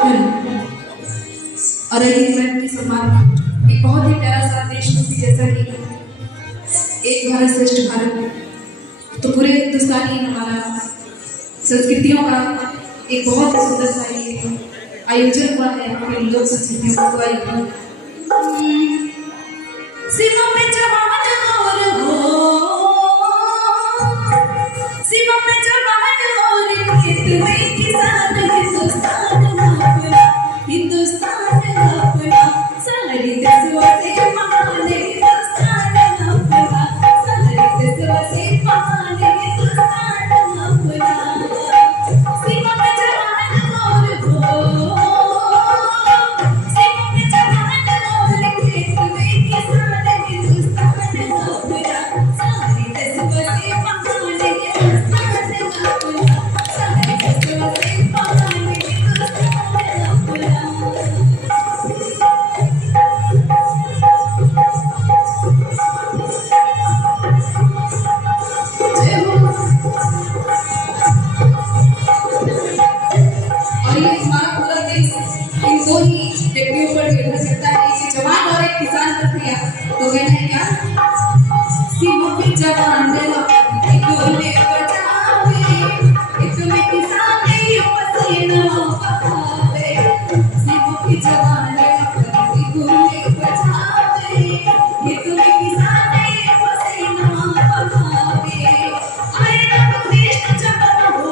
और मैम की सम्मान एक बहुत ही प्यारा सा देशभक्ति जैसा कि एक भारत श्रेष्ठ भारत, तो पूरे हिंदुस्तानी हमारा संस्कृतियों का एक बहुत ही सुंदर सा ये आयोजन हुआ है यहाँ पे लोक संस्कृतियों को आई सीमा पे जवान और हो, सीमा पे जवान और खेत में किसान, हिंदुस्तान अपना, हिंदुस्तान अपना, सारी देशों से महान हिंदुस्तान अपना, सारी देशों से महान हिंदुस्तान अपना। सीमा पे जवान और हो, सीमा पे जवान और खेत में किसान, हिंदुस्तान अपना, सारी देशों से महान हिंदुस्तान अपना, सारी देशों से महान हिंदुस्तान अपना। और ये हमारा पूरा देश इन दो ही व्यक्तियों पर निर्भर करता है कि जवान और एक किसान का क्रिया। तो कहना है क्या, सीमा पे जवान एक गोले बचावे, एक में किसान ये पसीना बहावे, सीमा पे जवान एक गोले बचावे, एक में किसान ये पसीना बहावे। आए राम कृष्ण जन्म हो,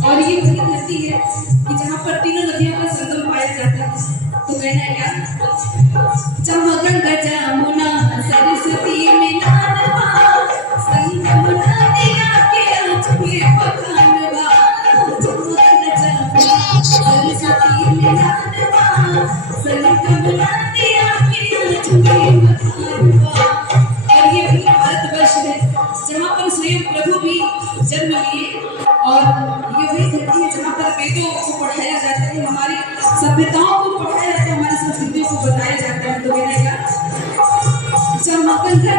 और ये वही धरती है कि जहाँ पर तीनों नदियों का संगम पाया जाता है। तो कहना है क्या, जहाँ गंगा जमुना सरस्वती मिलानवा, संगम नदिया के अजूबे बखानवा, जहाँ गंगा जमुना सरस्वती मिलानवा, संगम नदिया के अजूबे बखानवा। और ये वही भारतवर्ष है जहाँ पर स्वयं प्रभु भी जन्म लिए, और ये वही धरती है जहाँ पर वेदों को पढ़ाया जाता है, हमारी सभ्यताओं को पढ़ाया जाता है, हमारी संस्कृतियों को बताया जाता है। तो कहना है क्या, जहाँ गंगा